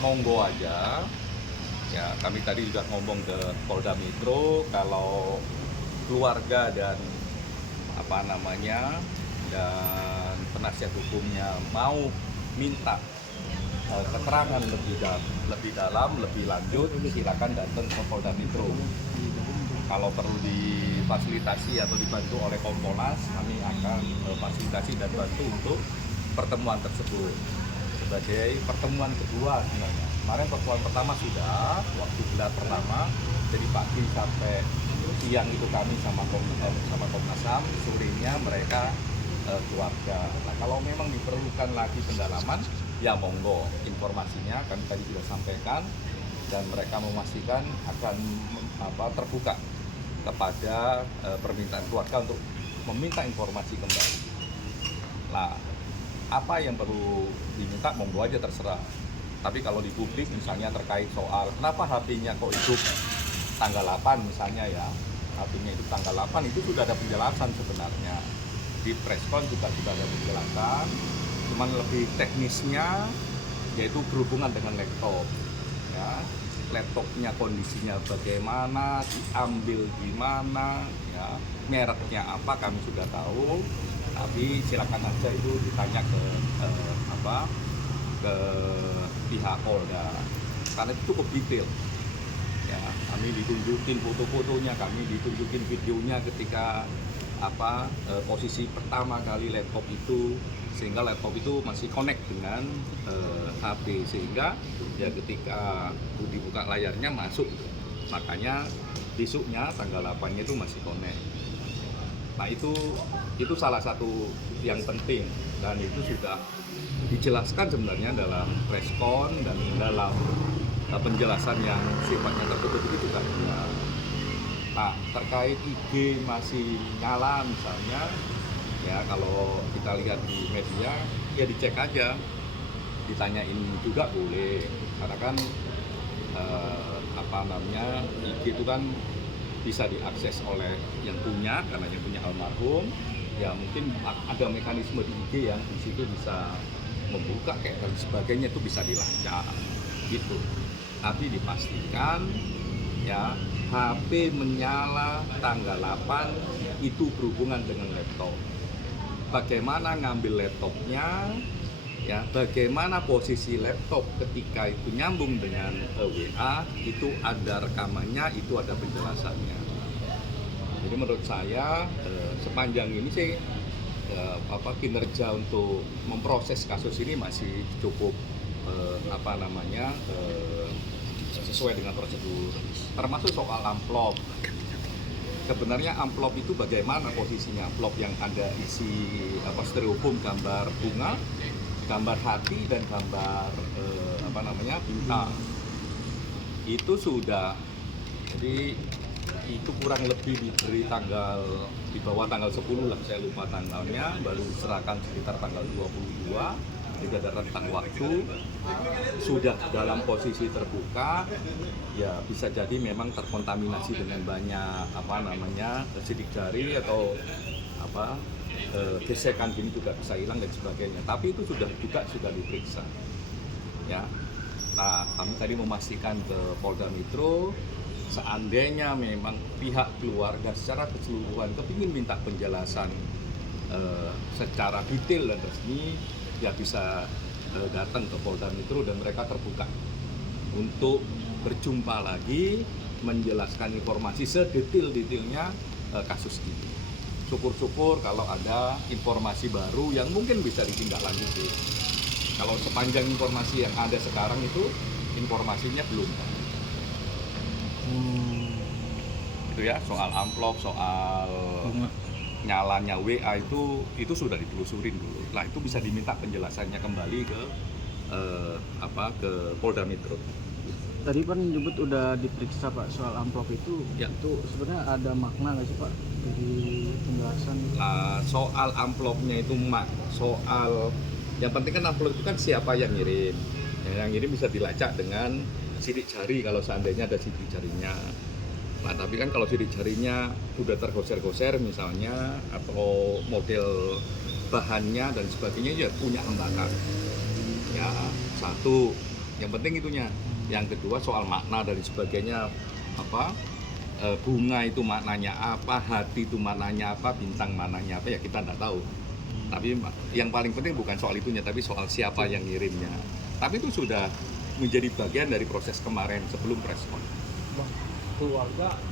monggo aja. Ya, kami tadi juga ngomong ke Polda Metro kalau keluarga dan apa namanya dan penasihat hukumnya mau minta keterangan lebih dalam, lebih lanjut, silakan datang ke Polda Metro. Kalau perlu difasilitasi atau dibantu oleh Kompolnas, kami akan fasilitasi dan bantu untuk pertemuan tersebut. Sebagai pertemuan kedua sebenarnya. Kemarin pertemuan pertama sudah, waktu gelar pertama, jadi pagi sampai siang itu kami sama Komnas HAM, sorenya mereka keluarga. Nah, kalau memang diperlukan lagi pendalaman, ya monggo informasinya kami tadi sudah sampaikan dan mereka memastikan akan terbuka kepada permintaan keluarga untuk meminta informasi kembali. Nah, apa yang perlu diminta monggo aja terserah. Tapi kalau di publik misalnya terkait soal kenapa HP-nya kok hidup tanggal 8 misalnya ya, HP-nya itu tanggal 8 itu sudah ada penjelasan sebenarnya. Di preskon juga sudah ada penjelasan, cuman lebih teknisnya yaitu berhubungan dengan laptop. Ya, laptopnya kondisinya bagaimana, diambil di mana, ya, mereknya apa kami sudah tahu. Tapi silakan aja itu ditanya ke ke pihak Polda karena itu cukup detail. Ya, kami ditunjukin foto-fotonya, kami ditunjukin videonya ketika posisi pertama kali laptop itu, sehingga laptop itu masih connect dengan HP, sehingga ya ketika dibuka layarnya masuk, makanya besoknya tanggal 8-nya itu masih connect. Nah, itu salah satu yang penting dan itu sudah dijelaskan sebenarnya dalam preskon dan dalam penjelasan yang sifatnya tertutup itu juga. Nah, terkait IG masih nyala misalnya, ya kalau kita lihat di media ya dicek aja, ditanyain juga boleh, karena kan IG itu kan bisa diakses oleh yang punya, karena yang punya almarhum, ya mungkin ada mekanisme di IG yang di situ bisa membuka kayak dan sebagainya, itu bisa dilacak gitu. Tapi dipastikan ya HP menyala tanggal 8 itu berhubungan dengan laptop. Bagaimana ngambil laptopnya, ya bagaimana posisi laptop ketika itu nyambung dengan WA, itu ada rekamannya, itu ada penjelasannya. Jadi menurut saya sepanjang ini sih kinerja untuk memproses kasus ini masih cukup sesuai dengan prosedur, termasuk soal amplop. Sebenarnya amplop itu bagaimana posisinya? Amplop yang ada isi styrofoam gambar bunga, gambar hati dan gambar bintang. Itu sudah, jadi itu kurang lebih diberi di bawah tanggal 10 lah, saya lupa tanggalnya, baru diserahkan sekitar tanggal 22. Tidak ada rentang waktu, sudah dalam posisi terbuka, ya bisa jadi memang terkontaminasi dengan banyak sidik jari atau gesekan gini juga bisa hilang dan sebagainya. Tapi itu sudah diperiksa. Ya, nah kami tadi memastikan ke Polda Metro, seandainya memang pihak keluarga secara keseluruhan kepingin minta penjelasan secara detail dan resmi, ya bisa datang ke Polda Metro dan mereka terbuka untuk berjumpa lagi, menjelaskan informasi sedetail-detailnya kasus ini. Syukur-syukur kalau ada informasi baru yang mungkin bisa ditindaklanjuti. Kalau sepanjang informasi yang ada sekarang itu informasinya belum. Itu ya soal amplop, soal nyalanya WA itu sudah ditelusurin dulu. Nah, itu bisa diminta penjelasannya kembali ke ke Polda Metro. Tadi Pak menyebut udah diperiksa Pak soal amplop itu, ya. Itu sebenarnya ada makna nggak sih Pak dari penjelasan? Soal amplopnya itu soal yang penting kan amplop itu kan siapa yang ngirim. Yang ngirim bisa dilacak dengan sidik jari kalau seandainya ada sidik jarinya. Nah, tapi kan kalau sidik jarinya udah tergoser-goser misalnya, atau model bahannya dan sebagainya, ya punya hambatan. Ya, satu. Yang penting itunya. Yang kedua soal makna dan sebagainya, apa bunga itu maknanya apa, hati itu maknanya apa, bintang maknanya apa, ya kita nggak tahu. Tapi yang paling penting bukan soal itunya, tapi soal siapa yang ngirimnya. Tapi itu sudah menjadi bagian dari proses kemarin sebelum preskon. Keluarga